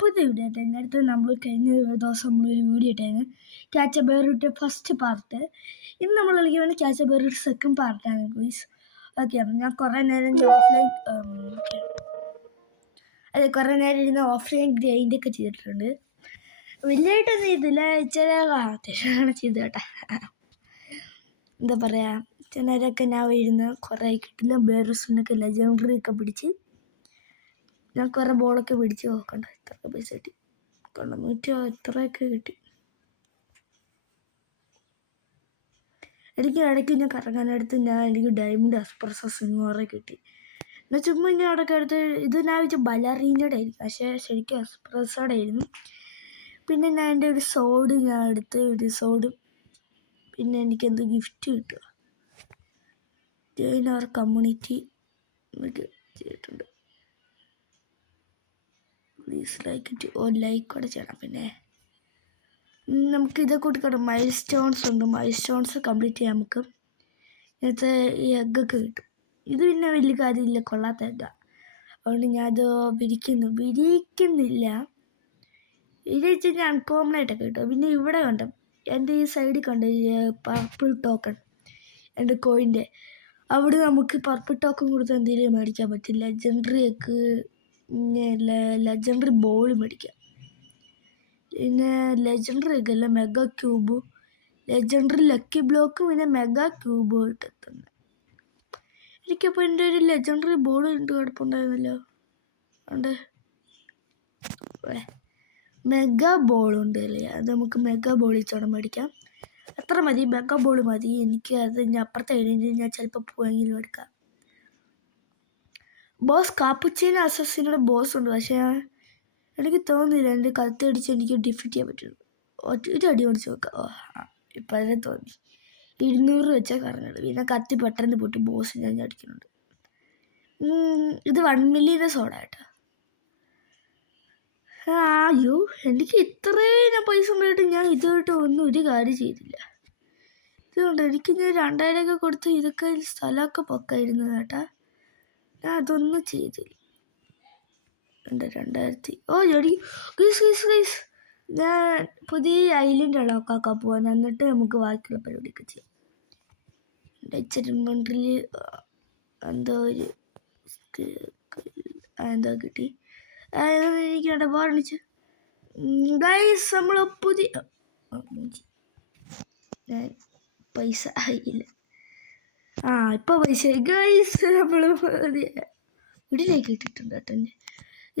പുതിയ വീഡിയോ ആയിട്ട് എൻ്റെ അടുത്ത് നമ്മൾ കഴിഞ്ഞ ദിവസം നമ്മളൊരു വീഡിയോ ഇട്ടായിരുന്നു ക്യാച്ച് എ ബെയറിൻ്റെ ഫസ്റ്റ് പാർട്ട്. ഇന്ന് നമ്മൾ കളിക്കുകയാണ് ക്യാച്ച് എ ബെയറിൻ്റെ സെക്കൻഡ് പാർട്ടാണ് ഗോയ്സ്. ഓക്കെ, അപ്പം ഞാൻ കുറേ നേരം കുറേ നേരം ഇരുന്ന് ഓഫ്ലൈൻ ഗ്രൈൻഡൊക്കെ ചെയ്തിട്ടുണ്ട്. വലിയതായിട്ടൊന്നും ചെയ്തില്ല, ഇച്ചിരി അത്യാവശ്യമാണ് ചെയ്ത് കേട്ടാ. എന്താ പറയുക, ചില നേരമൊക്കെ ഞാൻ ഇരുന്ന് കുറേ കിട്ടില്ല ബെയർസിനൊക്കെ ലെജൻഡറി ഒക്കെ പിടിച്ച് ഞാൻ കുറേ ബോളൊക്കെ പിടിച്ച് നോക്കണ്ട. ഇത്രയൊക്കെ പൈസ കിട്ടി, കൊണ്ട് 100 ഇത്രയൊക്കെ കിട്ടി. എനിക്ക് ഇടയ്ക്ക് ഞാൻ കറങ്ങാനെടുത്ത് എനിക്ക് ഡയമണ്ട് എക്സ്പ്രസ് സിംഗോറെ കിട്ടി. എന്നാൽ ചുമ്മാ ഞാൻ ഇടയ്ക്ക് എടുത്ത് ഇത് ഞാൻ വെച്ച് ബലറീനയുടെ ആയിരിക്കും, പക്ഷേ ശരിക്കും എക്സ്പ്രസ്സോടെ ആയിരുന്നു. പിന്നെ ഞാൻ എൻ്റെ ഒരു സോഡ് ഞാൻ എടുത്ത് ഒരു സോഡ്, പിന്നെ എനിക്കെന്തോ ഗിഫ്റ്റ് കിട്ടുക ജോയിൻ അവർ കമ്മ്യൂണിറ്റി എന്നൊക്കെ ചെയ്തിട്ടുണ്ട്. പ്ലീസ് ലൈക്ക് ഇറ്റ്, ലൈക്ക് കൂടെ ചെയ്യണം. പിന്നെ നമുക്ക് ഇതൊക്കെ കൊടുക്കണം, മൈൽ സ്റ്റോൺസ് ഉണ്ട്. മൈൽ സ്റ്റോൺസ് കംപ്ലീറ്റ് ചെയ്യാൻ നമുക്ക് ഇന്നത്തെ ഈ എഗ്ഗൊക്കെ കിട്ടും. ഇത് പിന്നെ വലിയ കാര്യമില്ല, കൊള്ളാത്ത എഗ്ഗ, അതുകൊണ്ട് ഞാനത് വിരിക്കുന്നില്ല. വിരിച്ച് ഞാൻ അൺകോമൺ ആയിട്ടൊക്കെ കിട്ടും. പിന്നെ ഇവിടെ കണ്ട എൻ്റെ ഈ സൈഡിൽ കണ്ട പർപ്പിൾ ടോക്കൺ എൻ്റെ കോയിൻ്റെ അവിടെ നമുക്ക് പർപ്പിൾ ടോക്കൺ കൊടുത്ത് എന്തെങ്കിലും മേടിക്കാൻ പറ്റും. ലെജൻഡറി ഒക്കെ, പിന്നെ ലെജൻഡറി ബോൾ മേടിക്കാം. പിന്നെ ലെജൻഡറി ഒക്കെ അല്ല, mega cube, legendary lucky block, പിന്നെ മെഗാ ക്യൂബ് കിട്ടുന്നത്. എനിക്കപ്പോൾ എൻ്റെ ഒരു ലെജൻഡറി ബോൾ ഉണ്ട് കിടപ്പുണ്ടായിരുന്നല്ലോ, ഉണ്ട് മെഗാ ബോളുണ്ട് അല്ലേ, അത് നമുക്ക് മെഗാ ബോൾ ഇച്ചോടെ മേടിക്കാം. അത്ര മതി, മെഗാ ബോൾ മതി എനിക്ക്. അത് ഞാൻ അപ്പുറത്തെ കഴിഞ്ഞ് ഞാൻ ചിലപ്പോൾ പോയെങ്കിലും എടുക്കാം. ബോസ് കാപ്പുച്ചീന അസസിനോട് ബോസ് ഉണ്ട്, പക്ഷേ എനിക്ക് തോന്നുന്നില്ല എൻ്റെ കത്തി അടിച്ച് എനിക്ക് ഡിഫീറ്റ് ചെയ്യാൻ പറ്റുള്ളൂ. ഒരു അടി ഓടിച്ച് നോക്കാം. ഇപ്പം അതിനെ തോന്നി 200 വെച്ചാൽ കറങ്ങുന്നത്. പിന്നെ കത്തി പെട്ടെന്ന് പൊട്ടി ബോസ് ഞാൻ അടിക്കുന്നുണ്ട്. ഇത് 1 മില്യൻ്റെ സോഡ കേട്ടോ. അയ്യോ, എനിക്ക് ഇത്രയും ഞാൻ പൈസ ഉണ്ടായിട്ട് ഞാൻ ഇതുമായിട്ട് ഒന്നും ഒരു കാര്യം ചെയ്തില്ല. ഇതുകൊണ്ട് എനിക്ക് ഞാൻ 2000 കൊടുത്ത് ഇതൊക്കെ സ്ഥലമൊക്കെ പൊക്കായിരുന്നു കേട്ടാ. ഞാൻ അതൊന്നും ചെയ്തില്ല. 2000 ഗൈസ് ഞാൻ പുതിയ ഐലൻഡ് അളക്കാക്കാൻ പോവാൻ, എന്നിട്ട് നമുക്ക് ബാക്കിയുള്ള പരിപാടിയൊക്കെ ചെയ്യാം. എൻ്റെ ഇൻവെൻ്ററിൽ എന്തോ ഒരു എന്തോ കിട്ടി, എനിക്ക് വേണ്ട വാണിച്ച് ഗൈസ്. നമ്മൾ പുതിയ ഞാൻ പൈസ ആയില്ല, ഇപ്പോൾ പൈസ ഗൈസ്. നമ്മൾ വീട്ടിലേക്ക് ഇട്ടിട്ടുണ്ട് കേട്ടോ എൻ്റെ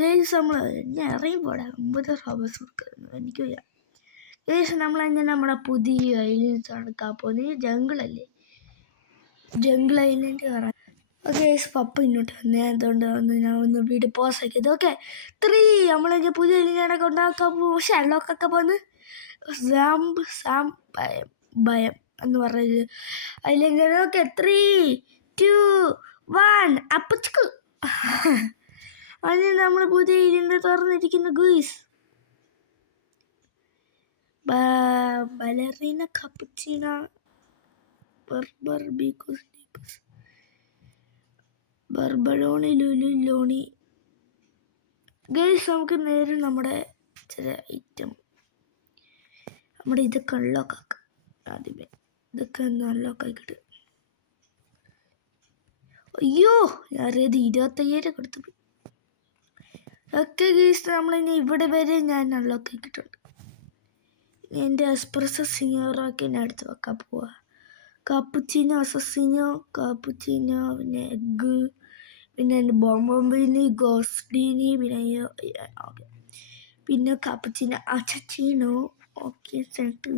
ഗൈസ്. നമ്മൾ ഞാൻ ഇറങ്ങിപ്പോടാ 50 റോബസ് കൊടുക്കുന്നു എനിക്ക് വയ്യ ഗൈസ്. നമ്മളങ്ങനെ നമ്മുടെ പുതിയ ഐലൻഡ്സ് നടക്കാൻ പോകുന്നത്. ജംഗിളല്ലേ, ജംഗിൾ ഐലൻഡ് കയറാൻ. ഓക്കെ ഗൈസ്, പപ്പ ഇങ്ങോട്ട് വന്നേ, അതുകൊണ്ട് ഞാൻ ഒന്ന് വീട് പോസ് ആക്കിയത്. ഓക്കെ 3 നമ്മളതിൻ്റെ പുതിയ ഐലൻഡൊക്കെ ഉണ്ടാക്കാൻ പോകും. ഷെർലോക്കൊക്കെ പോന്ന് ഭയം എന്ന് പറയുന്നത് ഐലൻഡ്. ഓക്കെ 3, 2, 1 അപ്പച്ചക്ക് അതിന് നമ്മൾ പുതിയ ഐലൻഡ് തുറന്നിരിക്കുന്ന ഗുയിസ്. ബലറീന കപ്പുച്ചീന ബർബലോണി ലുലുലോണി ഗൈസ്. നമുക്ക് നേരെ നമ്മുടെ ചില ഐറ്റം നമ്മുടെ ഇതൊക്കെ അൺലോക്ക് ആക്കാം. ആദ്യമേ ഇതൊക്കെ ഒന്ന് അൺലോക്ക് ആക്കിയിട്ട്, അയ്യോ ഞാൻ അറിയാതെ 25,000 കൊടുത്തു പോയി. ഓക്കെ ഗൈസ്, നമ്മളിനി ഇവിടെ വരെ ഞാൻ അൺലോക്ക് ആക്കിയിട്ടുണ്ട്. എൻ്റെ എക്സ്പ്രസ് സിംഗറൊക്കെ ഞാൻ എടുത്ത് വെക്കാൻ പോവാ. കാപ്പുച്ചീനോ അസസിനോ, കാപ്പുച്ചീനോ, പിന്നെ എഗ്ഗ്, പിന്നെ എൻ്റെ ബോംബോംബിനി ഗോസ്ഡീനി, പിന്നെ ഓക്കെ, പിന്നെ കാപ്പുച്ചീനോ അച്ചീനോ. Okay set.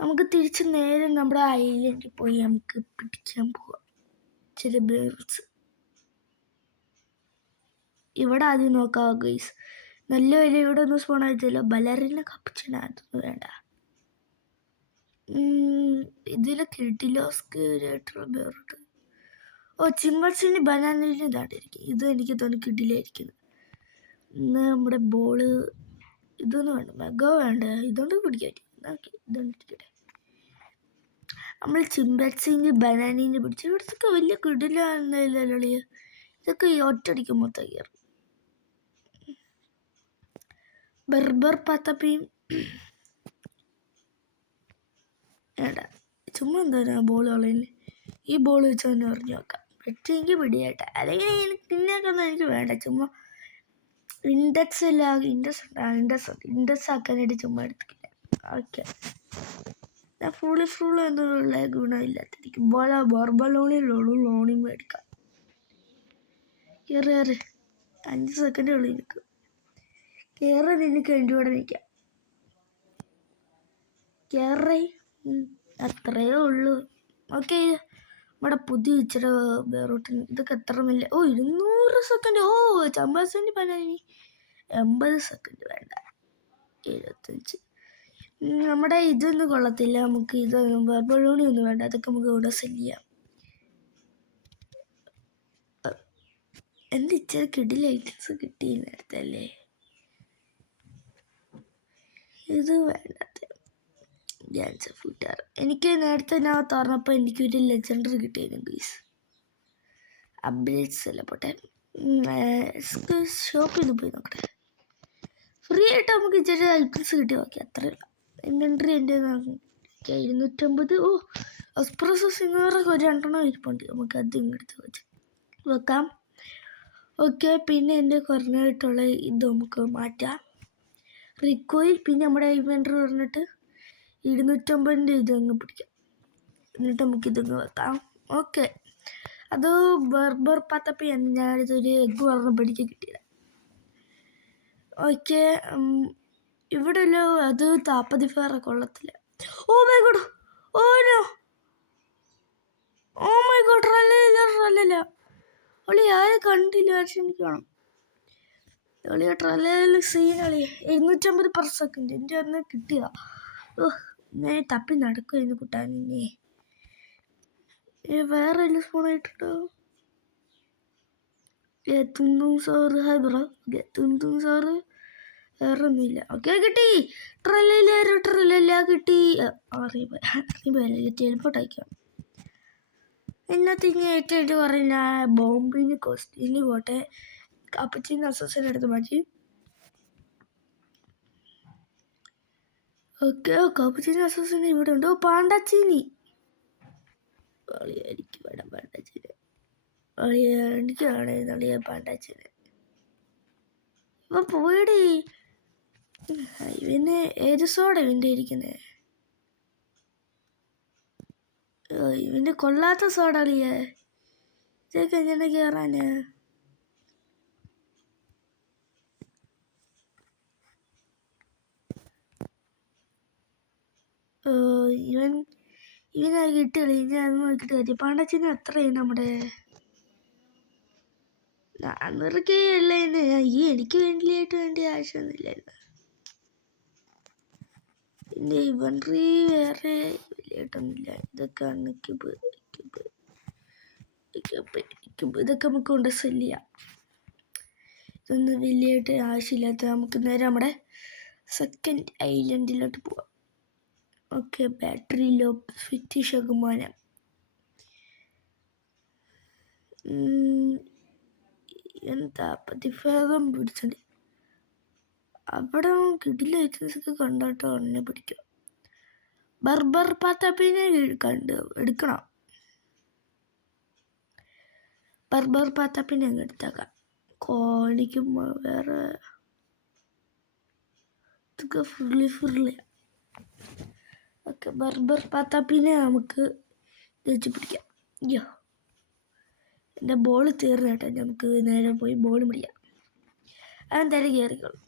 നമുക്ക് തിരിച്ച് നേരെ നമ്മുടെ ഐലൻഡിൽ പോയി നമുക്ക് പിടിക്കാൻ പോവാം ചില ബേർഡ്സ്. ഇവിടെ ആദ്യം നോക്കാം ഗൈസ്. നല്ല വില ഇവിടെ ഒന്നും സ്പോൺ ആയിട്ടില്ല. ബലറിന കപ്പുച്ചീനോ അതൊന്നും വേണ്ട. ഇതിൽ കിഡിലോസ്ക് ബേർഡ്. ചിമ്പൽസിന് ബനാനയിൽ ഇതാണ്ടിരിക്കും. ഇത് എനിക്ക് തോന്നി കിഡിലായിരിക്കുന്നത്. ഇന്ന് നമ്മുടെ ബോള് ഇതൊന്നും വേണ്ട, മെഗോ വേണ്ട, ഇതുകൊണ്ട് പിടിക്കാൻ പറ്റും. ഓക്കെ ഇതുകൊണ്ട് ഇരിക്കട്ടെ. നമ്മൾ ചിമ്പൽസിന് ബനാനീനെ പിടിച്ചു. ഇവിടുത്തെ വലിയ കിഡിലല്ലോ, ഇതൊക്കെ ഒറ്റടിക്ക് മൊത്തം കയറും. ബർബർ പത്തപ്പിയും ഏടാ ചുമ്മാ എന്താ ബോൾ കളയുന്നത്. ഈ ബോൾ വെച്ച് തന്നെ എറിഞ്ഞു നോക്കാം. പറ്റിയെങ്കിൽ പിടിയാട്ടെ, അല്ലെങ്കിൽ പിന്നേക്കൊന്നും എനിക്ക് വേണ്ട. ചുമ്മാ ഇൻഡെക്സ് ആക്കാനായിട്ട് ചുമ്മാ എടുത്തില്ല. ഓക്കെ, ഞാൻ ഫുള്ള് എന്നുള്ള ഗുണമില്ലാത്തിരിക്കും. ബോർബലോണിലുള്ളൂ ലോണിങ് മേടിക്കാം. കയറി 5 സെക്കൻഡ് ഉള്ളു എനിക്ക്. കയറി നിനക്ക് എൻ്റെ കൂടെ നിൽക്കാം. കയറി അത്രയേ ഉള്ളൂ. ഓക്കെ, നമ്മുടെ പുതിയ ഇച്ചിരി ബേറൂട്ടിന് ഇതൊക്കെ എത്ര മില്ല. 200 സെക്കൻഡ്. ചമ്പാസിന് പനി 80 സെക്കൻഡ് വേണ്ട, 75. നമ്മുടെ ഇതൊന്നും കൊള്ളത്തില്ല. നമുക്ക് ഇതൊന്നും ബർബലോണി ഒന്നും വേണ്ട. അതൊക്കെ നമുക്ക് ഇവിടെ സെല് ചെയ്യാം. എൻ്റെ ഇച്ചിരി കിടില ഐറ്റംസ് കിട്ടി നേരത്തല്ലേ. ഇത് വേണ്ടാത്ത ഫുട്ടാർ. എനിക്ക് നേരത്തെ ഞാൻ തുറന്നപ്പോൾ എനിക്കൊരു ലെജൻഡറി കിട്ടിയിരുന്നു ഗൈസ്. അപ്ഡേറ്റ്സ് അല്ല പോട്ടെ, ഷോപ്പിൽ നിന്ന് പോയി നോക്കട്ടെ. ഫ്രീ ആയിട്ട് നമുക്ക് ഇച്ചിരി ഐറ്റംസ് കിട്ടി നോക്കി. അത്രയുള്ള ഇൻവെൻട്രി എൻ്റെ 250. എക്സ്പ്രസ് സിംഗറൊക്കെ ഒരു 2 ഇരിപ്പുണ്ട്. നമുക്ക് അത് ഇങ്ങോട്ട് വെക്കാം. ഓക്കെ, പിന്നെ എൻ്റെ കുറഞ്ഞായിട്ടുള്ള ഇത് നമുക്ക് മാറ്റാം. റിക്കോയിൽ. പിന്നെ നമ്മുടെ ഇൻവെൻട്രി പറഞ്ഞിട്ട് 250 ഇതങ്ങ് പിടിക്കാം. എന്നിട്ട് നമുക്കിതങ്ങ് വെക്കാം. ഓക്കെ, അത് ബർബർ പത്തപ്പിയാണ്. ഞാനിതൊരു എഗ്ഗ് പറഞ്ഞ പിടിക്ക് കിട്ടിയത്. ഓക്കെ, ഇവിടെ അല്ലോ അത് 45 കൊള്ളത്തില്ല. ഓ മൈ ഗോഡ്, ട്രല്ലല്ല ഒളി ആരും കണ്ടില്ല. പക്ഷെ എനിക്ക് വേണം ഒളിയ ട്രല്ല സീൻ ഒളി. 250 പെർ സെക്കൻഡ് എൻ്റെ അന്ന് കിട്ടിയ. ഞാൻ തപ്പി നടക്കുമായിരുന്നു കുട്ടാനെ. വേറെ എല്ലാ ഫോണായിട്ടുണ്ടോ? തുന്തും സാറ്. Hi bro. തുന്തും സാറ് വേറെ ഒന്നുമില്ല. ഓക്കെ, കിട്ടി. ട്രല്ല കിട്ടി. ടെലിപ്പോർട്ട് അയക്കാം. ഇന്നത്തെ ഏറ്റവും പറയുന്ന ബോംബിന് കോസ്റ്റ്ലി പോട്ടെ. കാപ്പച്ചിന് അസോസിയേറ്റ് എടുത്ത് മാറ്റി. ഓക്കെ, കാപ്പച്ചിന് അസോസിയേറ്റ് ഇവിടെ ഉണ്ട്. പാണ്ടാച്ചീനി എനിക്ക് വേണം. പാണ്ടാച്ചീന് എനിക്ക് വേണമെന്നളിയ പാണ്ടാച്ചീന്. ഇവ പോയടി. ഇവന് ഏത് സോഡ ഇവൻ്റെ ഇരിക്കുന്നത്? ഇവൻ്റെ കൊള്ളാത്ത സോഡ അളിയേ. ഇതൊക്കെ എങ്ങനെ കയറാന്? ഇവനെ കിട്ടിയളി. ഇനി അത് നോക്കിയിട്ട് കാര്യം. പാണ്ടാച്ചിന് എത്രയാണ് നമ്മുടെ 400K അല്ലായിരുന്നു. എനിക്ക് വേണ്ടിയ ആവശ്യമൊന്നുമില്ലായിരുന്നു. പിന്നെ ഇവൻട്രി വേറെ വലിയായിട്ടൊന്നുമില്ല. ഇതൊക്കെയാണ് ക്യൂബ്. ഇതൊക്കെ നമുക്ക് കൊണ്ട് സെല് ചെയ്യാം. ഇതൊന്നും വലിയായിട്ട് ആവശ്യമില്ലാത്ത. നമുക്ക് നേരെ നമ്മുടെ സെക്കൻഡ് ഐലൻഡിലോട്ട് പോവാം. Okay, battery low 50%. എന്താ 15 പിടിച്ചിട്ടുണ്ട്. അവിടെ കിടില ഐറ്റംസൊക്കെ കണ്ടോട്ടോ എന്നെ പിടിക്കും. ബർബർ പത്തപ്പിനെ എടുക്കണം. ബർബർ പത്തപ്പിനെ അങ്ങ് എടുത്തേക്കാം. കോണിക്കും വേറെ ഇതൊക്കെ ഫുള്ളി. ഓക്കെ, ബർബർ പത്തപ്പിനെ നമുക്ക് വെച്ച് പിടിക്കാം. അയ്യോ, എൻ്റെ ബോൾ തീർന്നു കേട്ടോ. നമുക്ക് നേരെ പോയി ബോൾ പിടിക്കാം. അതെന്തായാലും കയറിക്കോളും.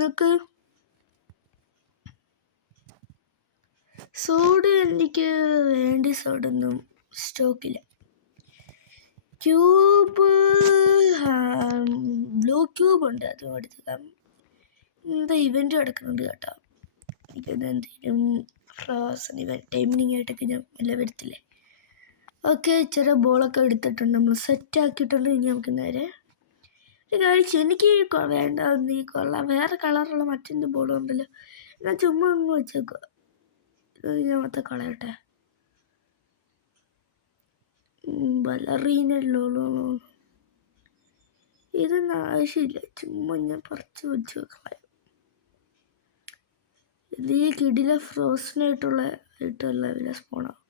നമുക്ക് സോഡ് എനിക്ക് വേണ്ടി സോഡൊന്നും സ്റ്റോക്കില്ല. ക്യൂബ് ബ്ലൂ ക്യൂബ് ഉണ്ട്, അതും എടുത്തേക്കാം. എന്താ ഇവൻ്റ് കിടക്കുന്നുണ്ട് കേട്ടോ. എനിക്കത് എന്തെങ്കിലും ഫ്രോസൺ ഇവൻറ്റ് ടൈമിങ് ആയിട്ടൊക്കെ ഞാൻ എല്ലാം വരത്തില്ലേ. ഓക്കെ, ചെറിയ ബോളൊക്കെ എടുത്തിട്ടുണ്ട്, നമ്മൾ സെറ്റ് ആക്കിയിട്ടുണ്ട്. ഇനി നമുക്ക് നേരെ കഴിച്ചു. എനിക്ക് വേണ്ട നീ കൊള്ളാം. വേറെ കളറുള്ള മറ്റൊരു ബോളും ഉണ്ടല്ലോ. ഞാൻ ചുമ്മാ ഒന്ന് വെച്ചേക്കുക. ഞാൻ മൊത്തം കളയട്ടെ. ബലറീനല്ലോ. ഇതൊന്നും ആവശ്യമില്ല, ചുമ്മാ ഞാൻ പറിച്ച് വെച്ച് വെക്കാം. ഇത് ഈ കിടിലെ ഫ്രോസനായിട്ടുള്ള വില സ്പൂണാണ്.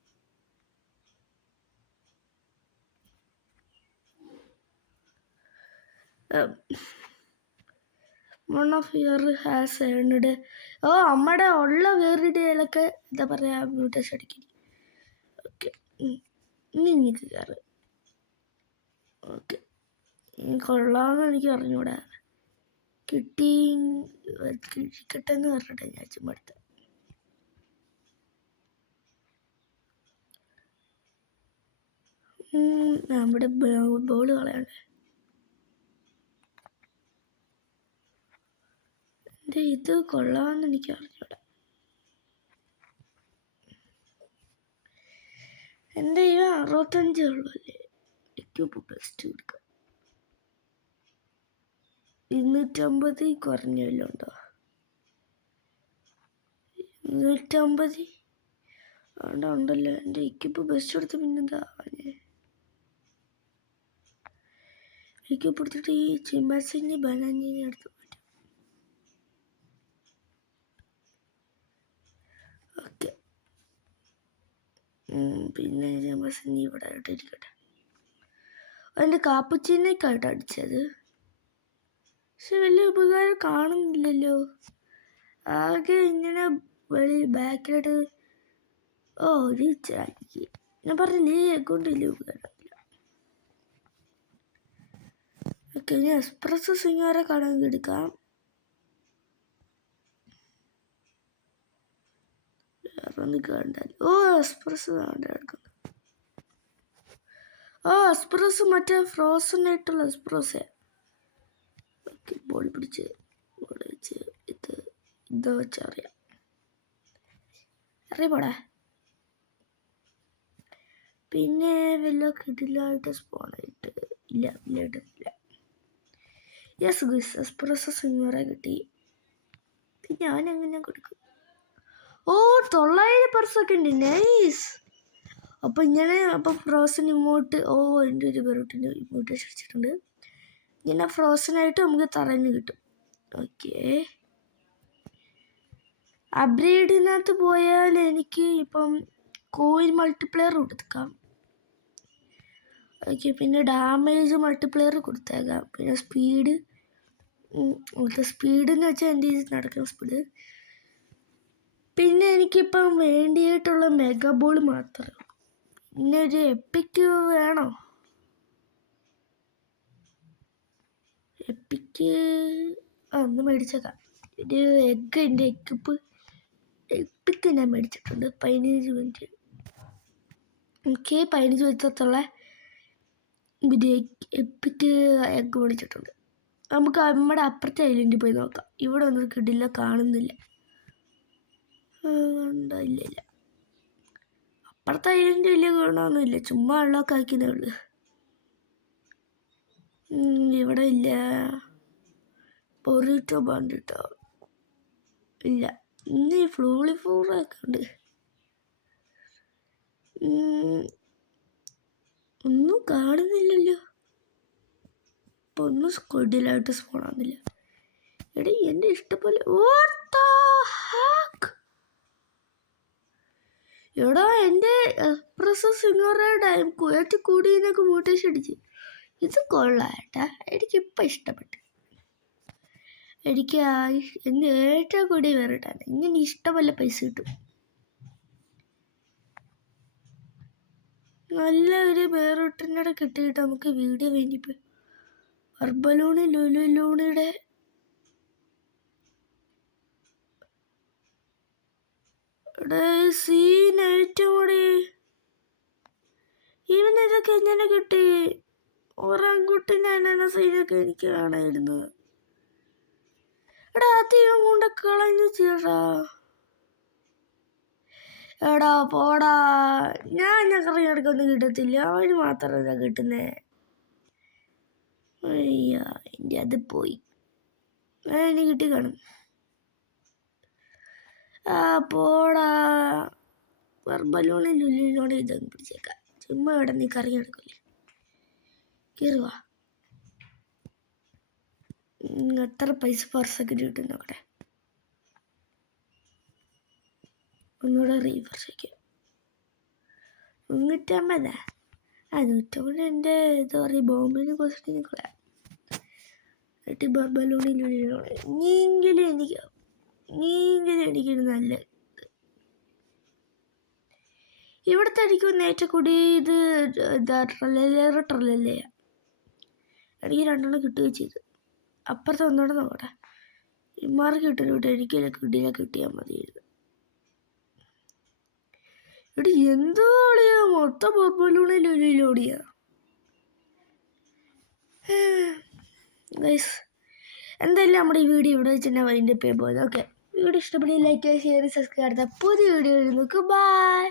One of year has earned. നമ്മുടെ ഉള്ള വേറിടയിലൊക്കെ എന്താ പറയുക, മ്യൂട്ടേഷൻ അടിക്കും. ഓക്കെ, ഇനി എനിക്ക് കയറ്. ഓക്കെ, കൊള്ളാമെന്ന് എനിക്ക് അറിഞ്ഞൂടാ. കിട്ടട്ടെ എന്ന് പറഞ്ഞിട്ട് ഞാൻ ചുമ്മാ എടുത്ത. നമ്മുടെ ബോൾ കളയണ്ടേ. ഇത് കൊള്ളാമെന്ന് എനിക്ക് അറിഞ്ഞൂടാ. എൻ്റെ 65 ഉള്ളൂ അല്ലേ. എക്യൂപ്പ് ബെസ്റ്റ് കൊടുക്കാം. 250 കുറഞ്ഞല്ലോ ഉണ്ടോ? 250 അവിടെ ഉണ്ടല്ലോ. എൻ്റെ എക്യൂപ്പ് ബെസ്റ്റ് കൊടുത്ത് പിന്നെന്താ എക്യൂപ്പ് എടുത്തിട്ട് ഈ ചിമ്പാസിനെ ബനാനിനെ എടുത്ത് മാറ്റും. ഓക്കെ, പിന്നെ ചിമ്പാസിനെ ഇവിടെ ഇട്ടിരിക്കട്ടെ. അതിൻ്റെ കാപ്പുച്ചീനേക്കായിട്ട് അടിച്ചത്, പക്ഷെ വലിയ ഉപകാരം കാണുന്നില്ലല്ലോ. ആകെ ഇങ്ങനെ ബാക്കിലോട്ട്. റീച്ചാക്കി ഞാൻ പറഞ്ഞില്ലേ, അക്കൗണ്ട് വലിയ ഉപകാരമില്ല. ഓക്കെ, ഇനി എക്സ്പ്രസ് സിംഗാരെ കാണാൻ എടുക്കാം. എക്സ്പ്രസ് എടുക്കാം. എക്സ്പ്രസ് മറ്റേ ഫ്രോസൺ ആയിട്ടുള്ള എക്സ്പ്രസ്. ഓക്കെ, ബോൾ പിടിച്ച് ഇത് വെച്ചറിയാം. അറിയപ്പോടാ. പിന്നെ വല്ല കിടിലായിട്ട് സ്പോണായിട്ട് ഇല്ല. യെസ് ഗുസ്, എക്സ്പ്രസ് സിംഗറെ കിട്ടി. ഞാൻ എങ്ങനെ കൊടുക്കും? 900% നൈസ്. അപ്പം ഇങ്ങനെ ഫ്രോസൺ ഇമോട്ട്. എൻ്റെ ഒരു ബെറൂട്ടിൻ്റെ ഇമോട്ട് വെച്ചിട്ടുണ്ട്. ഇങ്ങനെ ഫ്രോസനായിട്ട് നമുക്ക് തറഞ്ഞ് കിട്ടും. ഓക്കെ, അപ്ഗ്രേഡിനകത്ത് പോയാൽ എനിക്ക് ഇപ്പം കോയിൻ മൾട്ടിപ്ലെയർ കൊടുക്കാം. ഓക്കെ, പിന്നെ ഡാമേജ് മൾട്ടിപ്ലെയർ കൊടുത്തേക്കാം. പിന്നെ സ്പീഡ് എന്ന് വെച്ചാൽ എൻ്റെ ഇത് നടക്കുന്ന സ്പീഡ്. പിന്നെ എനിക്കിപ്പം വേണ്ടിയിട്ടുള്ള മെഗാബോൾ മാത്രമേ. പിന്നെ ഒരു എപ്പിക്ക് വേണോ? എപ്പിക്ക് ഒന്ന് മേടിച്ചേക്കാം. ഒരു എഗ്, എൻ്റെ എപ്പിക്ക് ഞാൻ മേടിച്ചിട്ടുണ്ട്. 15 മിനിറ്റ്. ഓക്കെ, 15 മിനിറ്റത്തുള്ള എപ്പിക്ക് എഗ് മേടിച്ചിട്ടുണ്ട്. നമുക്ക് നമ്മുടെ അപ്പുറത്തെ ഐലൻഡിൽ പോയി നോക്കാം. ഇവിടെ ഒന്നും കിട്ടില്ല, കാണുന്നില്ല. ഇല്ല, അപ്പുറത്തെ ഐലൻഡ് വലിയ കാണാനൊന്നുമില്ല, ചുമ്മാ വെള്ളമൊക്കെ ആക്കുന്നേ ഉള്ളു. ഇവിടെ ഇല്ല. പൊറിറ്റോ ബാൻഡിട്ടോ ഇല്ല. ഇന്ന് ഫ്ലൂളിഫോറൊക്കെ ഉണ്ട്. ഒന്നും കാണുന്നില്ലല്ലോ. ഇപ്പം ഒന്നും സ്ക്വാഡിലായിട്ട് സ്പോണാകുന്നില്ല. എടീ, എൻ്റെ ഇഷ്ടംപോലെ. എടാ, എൻ്റെ എക്സ്പ്രസ് സിംഗറെ ടൈം കുയറ്റ് കൂടിയതിനൊക്കെ മ്യൂട്ടേഷൻ അടിച്ച്. ഇത് കൊള്ളാട്ടാ, എനിക്കിപ്പം ഇഷ്ടപ്പെട്ടു. എനിക്ക് എൻ്റെ ഏറ്റവും കൂടി വേറിട്ടാണ്. ഇങ്ങനെ ഇഷ്ടമല്ല പൈസ കിട്ടും. നല്ല ഒരു വേറിട്ടിനോടെ കിട്ടിയിട്ട് നമുക്ക് വീഡിയോ വേണ്ടിപ്പോയി. അർബലൂണ് ലുലുലൂണിയുടെ സീൻ ഏറ്റവും കൂടി. ഇവനിതൊക്കെ എങ്ങനെ കിട്ടി? ഓറങ്കുട്ടിനെ സീനൊക്കെ എനിക്ക് കാണായിരുന്നു. ആദ്യം കൊണ്ട് കളഞ്ഞു ചേട്ടാ. എടാ പോടാ, ഞാൻ കറിയെടുക്കൊന്നും കിട്ടത്തില്ല. അവന് മാത്രമല്ല കിട്ടുന്നേ. അയ്യ, എൻ്റെ അത് പോയി. ഇനി കിട്ടി കാണും. പോടാ. ബലൂണിൽ ലുല്ലിനോട് ഇതൊന്നും പിടിച്ചേക്കാം. ചുമ്മാ ഇവിടെ നീ കറിയെടുക്കില്ലേ. കയറുക. എത്ര പൈസ പെർ സെക്കൻഡ് കിട്ടും നോക്കട്ടെ. ഒന്നുകൂടെ റീഫ്രഷ് ചെയ്യാം. 350. 150 എൻ്റെ എന്താ പറയുക ബോംബിനെ കുറിച്ചിട്ട് നിൽക്കുക. ബലൂണിനുള്ളിലൂടെ നീങ്കിലും എനിക്കൊരു നല്ല ഇവിടുത്തെ എനിക്ക് നേറ്റ കൂടി ഇത് എന്താ ട്രലല്ലേ എനിക്ക് 2 കിട്ടുകയും ചെയ്തു. അപ്പുറത്തെ ഒന്നുകൂടെ നോക്കട്ടെ. ഇമാർക്ക് കിട്ടുന്നുണ്ട്, എനിക്കല്ല കിട്ടിയാൽ മതിയായിരുന്നു. ഇവിടെ എന്തോ ഓടിയാ മൊത്തം ബലൂണിനുള്ളിൽ ഓടിയാ. ഗൈസ് എന്തായാലും നമ്മുടെ ഈ വീഡിയോ ഇവിടെ വെച്ച് തന്നെ വൈൻഡപ്പ് ചെയ്യാൻ പോകുന്നത്. ഓക്കെ, വീഡിയോ ഇഷ്ടപ്പെടുന്ന ലൈക്ക് ചെയ്യുക, ഷെയർ, സബ്സ്ക്രൈബ്. അടുത്ത പുതിയ വീഡിയോ നോക്കൂ. ബൈ.